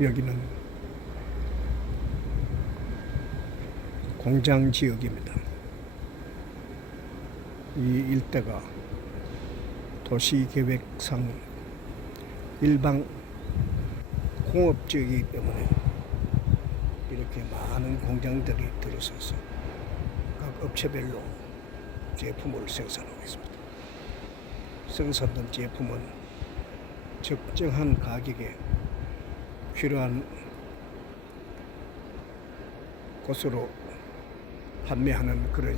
여기는 공장 지역입니다. 이 일대가 도시계획상 일방 공업지역이기 때문에 이렇게 많은 공장들이 들어서서 각 업체별로 제품을 생산하고 있습니다. 생산된 제품은 적정한 가격에 필요한 곳으로 판매하는 그런